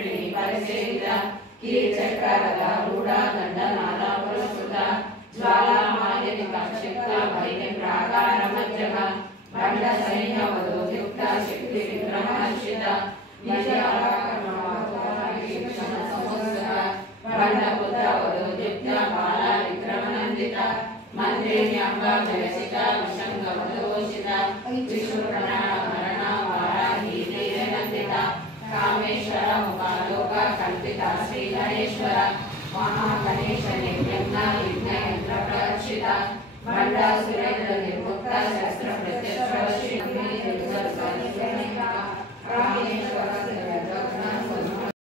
मंत्रिणी परिसेविता कीचक्रगदा रूढा दण्डनादा पुरस्कृता ज्वाला मालिनी क्षिप्ता भैनी प्राकारमज्जगा बंड सैन्य वधोयुक्ता शक्ति विक्रमहर्षिता बंड पुत्र वधोयुक्ता बाला विक्रमनंदिता मंत्रिण्यंबा जयसिता विशंग वधोषिता विष्णुप्रणा वाराही नीलनंदिता कामेश्वर मुखालोका कल्पिता श्रीगणेश्वर महागणेश निर्यज्ञ यज्ञ यंत्र प्रक्षिता बंडा सुरेंद्र निर्मुक्ता शस्त्र प्रत्यक्ष